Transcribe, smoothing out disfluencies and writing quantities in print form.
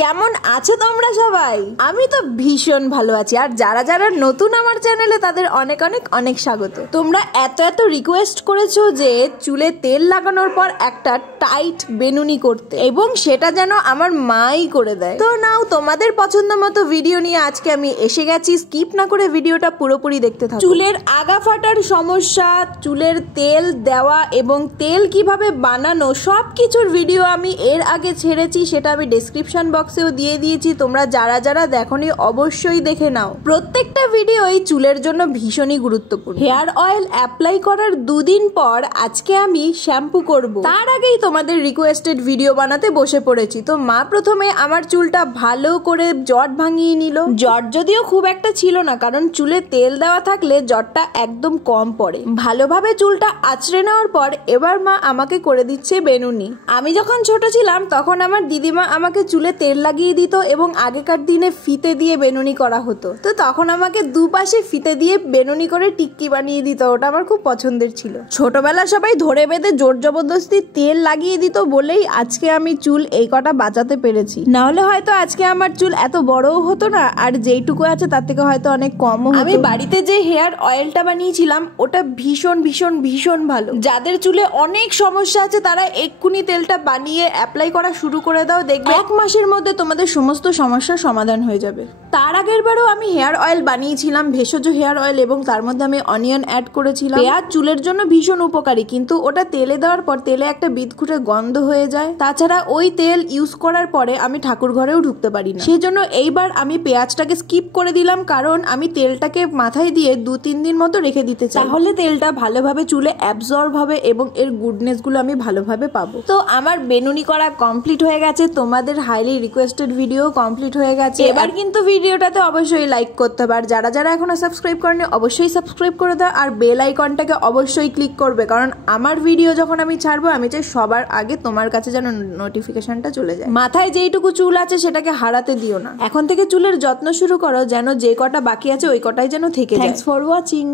কেমন আছো তোমরা সবাই? আমি তো ভীষণ ভালো আছি। আর যারা যারা নতুন আমার চ্যানেলে তাদের অনেক অনেক অনেক স্বাগত। তোমরা এত এত রিকোয়েস্ট করেছো যে চুলে তেল লাগানোর পর একটা টাইট বেনুনি করতে, এবং সেটা যেন আমার মাই করে দেয়। তো নাও, তোমাদের পছন্দ মতো ভিডিও নিয়ে আজকে আমি এসে গেছি। স্কিপ না করে ভিডিওটা পুরোপুরি দেখতে থাকো। চুলের আগা ফাটার সমস্যা, চুলের তেল দেওয়া এবং তেল কিভাবে বানানো সব কিছুর ভিডিও আমি এর আগে ছেড়েছি, সেটা আমি ডেসক্রিপশন বক্সেও দিয়ে দিয়েছি। তোমরা যারা যারা দেখোনি অবশ্যই দেখে নাও। প্রত্যেকটা ভিডিওই চুলের জন্য ভীষণই গুরুত্বপূর্ণ। হেয়ার অয়েল অ্যাপ্লাই করার দুদিন পর আজকে আমি শ্যাম্পু করব। তার আগেই তোমাদের রিকোয়েস্টেড ভিডিও বানাতে বসে পড়েছি। তো মা প্রথমে আমার চুলটা ভালো করে জট ভাঙিয়ে নিল। জট যদিও খুব একটা ছিল না, কারণ চুলে তেল দেওয়া থাকলে জটটা একদম কম পড়ে। ভালোভাবে চুলটা আঁচড়ে নেওয়ার পর এবার মা আমাকে করে দিচ্ছে বেনুনি। আমি যখন ছোট ছিলাম তখন আমার দিদিমা আমাকে চুলে তেল লাগিয়ে দিত এবং আগেকার দিনে ফিতে দিয়ে বেনুনি করা হতো। তো তখন আমাকে দুপাশে ফিতে দিয়ে বেনুনি করে টিক্কি বানিয়ে দিত। ওটা আমার খুব পছন্দের ছিল। ছোটবেলা সবাই ধরে বেঁধে জোর জবরদস্তি তেল লাগিয়ে দিত বলেই আজকে আমি চুল এই কটা বাঁচাতে পেরেছি। না হলে হয়তো আজকে আমার চুল এত বড়ও হতো না, আর যেইটুকু আছে তার থেকে হয়তো অনেক কমও হতো। আমি বাড়িতে যে হেয়ার অয়েলটা বানিয়েছিলাম ওটা ভীষণ ভীষণ ভীষণ ভালো। যাদের চুলে অনেক সমস্যা আছে তারা এক্ষুনি তেলটা বানিয়ে অ্যাপ্লাই করা শুরু করে দাও, দেখবে 1 মাসের মধ্যে তোমাদের সমস্ত সমস্যার সমাধান হয়ে যাবে। তার আগের বারও আমি হেয়ার অয়েল বানিয়েছিলাম, ভেষজ হেয়ার অয়েল, এবং তার মধ্যে আমি অনিয়ন অ্যাড করেছিলাম। পেঁয়াজ চুলের জন্য ভীষণ উপকারী, কিন্তু ওটা তেলে দেওয়ার পর তেলে একটা বিদঘুটে গন্ধ হয়ে যায়। তাছাড়া ওই তেল ইউজ করার পরে আমি ঠাকুর ঘরেও ঢুকতে পারি না। সেই জন্য এইবার আমি পেঁয়াজটাকে স্কিপ করে দিলাম, কারণ আমি তেলটাকে মাথায় দিয়ে 2-3 দিন মতো রেখে দিতে চাই। তাহলে তেলটা ভালোভাবে চুলে অ্যাবজর্ব হবে এবং এর গুডনেস গুলো আমি ভালোভাবে পাবো। তো আমার বেনুনি করা কমপ্লিট হয়ে গেছে। তোমাদের হাইলি রিকোয়েস্টেড ভিডিও কমপ্লিট হয়ে গেছে। এবার কিন্তু ভিডিওটাতে অবশ্যই লাইক করতে হবে। আর যারা যারা এখনো সাবস্ক্রাইব করেনি অবশ্যই সাবস্ক্রাইব করে দাও, আর বেল আইকনটাকে অবশ্যই ক্লিক করবে, কারণ আমার ভিডিও যখন আমি ছাড়বো আমি চাই সবার আগে তোমার কাছে যেন নোটিফিকেশনটা চলে যায়। মাথায় যেইটুকু চুল আছে সেটাকে হারাতে দিও না। এখন থেকে চুলের যত্ন শুরু করো, যেন যে কটা বাকি আছে ওই কটাই যেন থেকে যায়। Thanks for watching.